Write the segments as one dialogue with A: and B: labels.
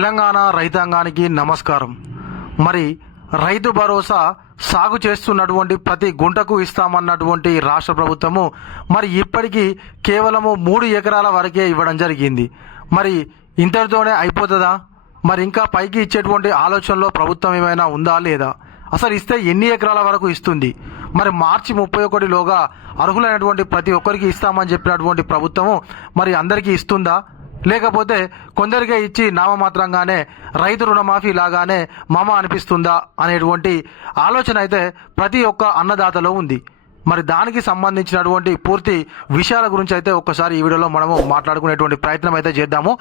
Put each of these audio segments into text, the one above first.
A: తెలంగాణ రైతాంగానికి నమస్కారం. మరి రైతు భరోసా సాగు చేస్తున్నటువంటి ప్రతి గుంటకు ఇస్తామన్నటువంటి రాష్ట్ర ప్రభుత్వము మరి ఇప్పటికీ కేవలము మూడు ఎకరాల వరకే ఇవ్వడం జరిగింది. మరి ఇంతటితోనే అయిపోతుందా? మరి ఇంకా పైకి ఇచ్చేటువంటి ఆలోచనలో ప్రభుత్వం ఏమైనా ఉందా లేదా? అసలు ఇస్తే ఎన్ని ఎకరాల వరకు ఇస్తుంది? మరి మార్చి ముప్పై ఒకటిలోగా అర్హులైనటువంటి ప్రతి ఒక్కరికి ఇస్తామని చెప్పినటువంటి ప్రభుత్వము మరి అందరికీ ఇస్తుందా? లేకపోతే కొందరికే ఇచ్చి నామమాత్రంగానే రైతు రుణమాఫీ లాగానే మమ అనిపిస్తుందా అనేటువంటి ఆలోచన అయితే ప్రతి ఒక్క అన్నదాతలో ఉంది. మరి దానికి సంబంధించినటువంటి పూర్తి విషయాల గురించి అయితే ఒక్కసారి ఈ వీడియోలో మనము మాట్లాడుకునేటువంటి ప్రయత్నం అయితే చేద్దాము.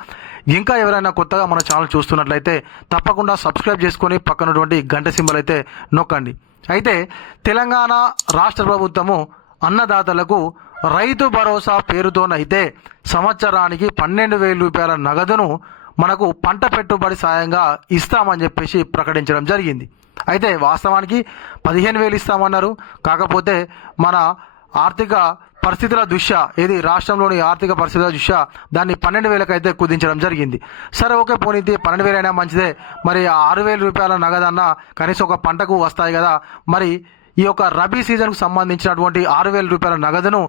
A: ఇంకా ఎవరైనా కొత్తగా మన ఛానల్ చూస్తున్నట్లయితే తప్పకుండా సబ్స్క్రైబ్ చేసుకొని పక్కనటువంటి గంట సింబల్ అయితే నొక్కండి. అయితే తెలంగాణ రాష్ట్ర ప్రభుత్వము అన్నదాతలకు రైతు భరోసా పేరుతోనైతే సంవత్సరానికి పన్నెండు వేల రూపాయల నగదును మనకు పంట పెట్టుబడి సాయంగా ఇస్తామని చెప్పేసి ప్రకటించడం జరిగింది. అయితే వాస్తవానికి పదిహేను వేలు ఇస్తామన్నారు. కాకపోతే మన ఆర్థిక పరిస్థితుల దృష్ట్యా ఏది రాష్ట్రంలోని ఆర్థిక పరిస్థితుల దృష్ట్యా దాన్ని పన్నెండు వేలకు అయితే కుదించడం జరిగింది. సరే ఓకే పోనీతి పన్నెండు వేలైనా మంచిదే. మరి ఆరు వేల రూపాయల నగదన్న కనీసం ఒక పంటకు వస్తాయి కదా. మరి ఈ యొక్క రబీ సీజన్కు సంబంధించినటువంటి ఆరు వేల రూపాయల నగదును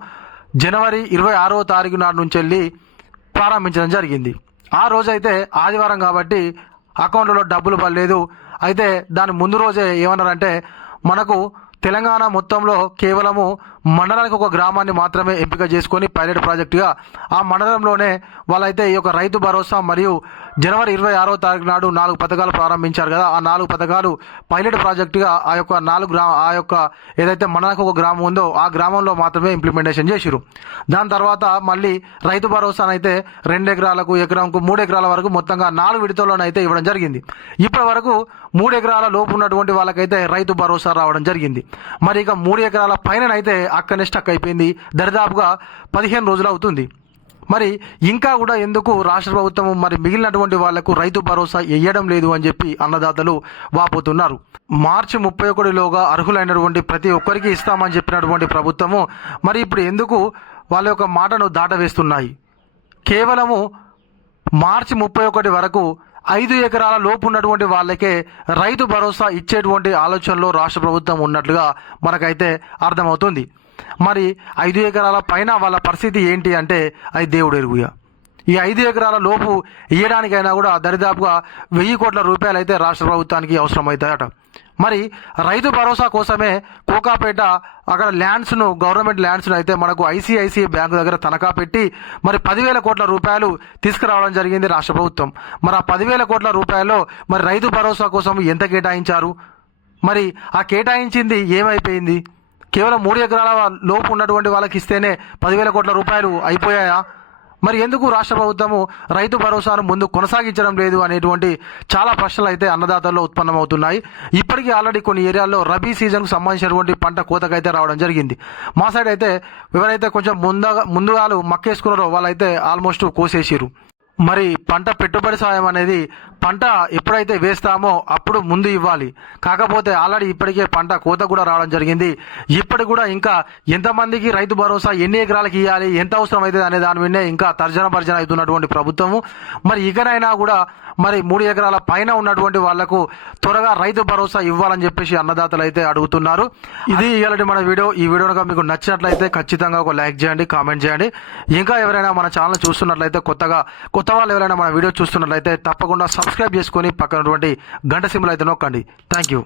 A: జనవరి ఇరవై ఆరో తారీఖు నాటి నుంచి వెళ్ళి ప్రారంభించడం జరిగింది. ఆ రోజైతే ఆదివారం కాబట్టి అకౌంట్లో డబ్బులు పడలేదు. అయితే దాని ముందు రోజే ఏమన్నారంటే మనకు తెలంగాణ మొత్తంలో కేవలము మండలానికి ఒక గ్రామాన్ని మాత్రమే ఎంపిక చేసుకొని పైలట్ ప్రాజెక్టుగా ఆ మండలంలోనే వాళ్ళైతే ఈ యొక్క రైతు భరోసా మరియు జనవరి ఇరవై ఆరో తారీఖు నాడు నాలుగు పథకాలు ప్రారంభించారు కదా. ఆ నాలుగు పథకాలు పైలట్ ప్రాజెక్టుగా ఆ యొక్క నాలుగు గ్రామ ఆ యొక్క ఏదైతే మండలానికి ఒక గ్రామం ఉందో ఆ గ్రామంలో మాత్రమే ఇంప్లిమెంటేషన్ చేసిరు దాని తర్వాత మళ్ళీ రైతు భరోసానైతే రెండు ఎకరాలకు ఎకరంకు మూడు ఎకరాల వరకు మొత్తంగా నాలుగు విడతల్లోనైతే ఇవ్వడం జరిగింది. ఇప్పటి వరకు మూడు ఎకరాల లోపు ఉన్నటువంటి వాళ్ళకైతే రైతు భరోసా రావడం జరిగింది. మరి ఇక మూడు ఎకరాల పైననైతే అక్కడనే స్టక్ అయిపోయింది. దరిదాపుగా పదిహేను రోజులు అవుతుంది. మరి ఇంకా కూడా ఎందుకు రాష్ట్ర ప్రభుత్వం మరి మిగిలినటువంటి వాళ్ళకు రైతు భరోసా ఇవ్వడం లేదు అని చెప్పి అన్నదాతలు వాపోతున్నారు. మార్చి ముప్పై ఒకటిలోగా అర్హులైనటువంటి ప్రతి ఒక్కరికి ఇస్తామని చెప్పినటువంటి ప్రభుత్వము మరి ఇప్పుడు ఎందుకు వాళ్ళ యొక్క మాటను దాటవేస్తున్నాయి? కేవలము మార్చి ముప్పై ఒకటి వరకు ఐదు ఎకరాల లోపు ఉన్నటువంటి వాళ్ళకే రైతు భరోసా ఇచ్చేటువంటి ఆలోచనలో రాష్ట్ర ప్రభుత్వం ఉన్నట్లుగా మనకైతే అర్థమవుతుంది. మరి ఐదు ఎకరాల పైన వాళ్ళ పరిస్థితి ఏంటి అంటే అది దేవుడు ఎరుగుయ. ఈ ఐదు ఎకరాల లోపు ఇయ్యడానికైనా కూడా దరిదాపుగా వెయ్యి కోట్ల రూపాయలు అయితే రాష్ట్ర ప్రభుత్వానికి అవసరమవుతాయట మరి రైతు భరోసా కోసమే కోకాపేట అక్కడ ల్యాండ్స్ను గవర్నమెంట్ ల్యాండ్స్ను అయితే మనకు ఐసిఐసిఐ బ్యాంకు దగ్గర తనఖా పెట్టి మరి పదివేల కోట్ల రూపాయలు తీసుకురావడం జరిగింది రాష్ట్ర ప్రభుత్వం. మరి ఆ పదివేల కోట్ల రూపాయల్లో మరి రైతు భరోసా కోసం ఎంత కేటాయించారు? మరి ఆ కేటాయించింది ఏమైపోయింది? కేవలం మూడు ఎకరాల లోపు ఉన్నటువంటి వాళ్ళకి ఇస్తేనే పదివేల కోట్ల రూపాయలు అయిపోయాయా? మరి ఎందుకు రాష్ట్ర ప్రభుత్వము రైతు భరోసాను ముందు కొనసాగించడం లేదు అనేటువంటి చాలా ప్రశ్నలు అయితే అన్నదాతల్లో ఉత్పన్నమవుతున్నాయి. ఇప్పటికీ ఆల్రెడీ కొన్ని ఏరియాల్లో రబీ సీజన్కు సంబంధించినటువంటి పంట కోతకైతే రావడం జరిగింది. మా సైడ్ అయితే ఎవరైతే కొంచెం ముందుగా ముందుగాలు మక్కేసుకున్నారో వాళ్ళైతే ఆల్మోస్ట్ కోసేసిరు మరి పంట పెట్టుబడి సాయం అనేది పంట ఎప్పుడైతే వేస్తామో అప్పుడు ముందు ఇవ్వాలి. కాకపోతే ఆల్రెడీ ఇప్పటికే పంట కోత కూడా రావడం జరిగింది. ఇప్పటి కూడా ఇంకా ఎంతమందికి రైతు భరోసా ఎన్ని ఎకరాలకు ఇవ్వాలి ఎంత అవసరం అవుతుంది అనే దాని మీదనే ఇంకా తర్జన భర్జన అవుతున్నటువంటి ప్రభుత్వము. మరి ఇకనైనా కూడా మరి మూడు ఎకరాల పైన ఉన్నటువంటి వాళ్ళకు త్వరగా రైతు భరోసా ఇవ్వాలని చెప్పేసి అన్నదాతలు అయితే అడుగుతున్నారు. ఇది ఇలాంటి మన వీడియో. ఈ వీడియో మీకు నచ్చినట్లయితే ఖచ్చితంగా ఒక లైక్ చేయండి కామెంట్ చేయండి. ఇంకా ఎవరైనా మన ఛానల్ చూస్తున్నట్లయితే కొత్తగా కొత్త కొత్త వాళ్ళు ఎవరైనా మన వీడియో చూస్తున్నట్లయితే తప్పకుండా సబ్స్క్రైబ్ చేసుకొని పక్కనటువంటి గంట సింబల్ అయితే నొక్కండి. Thank you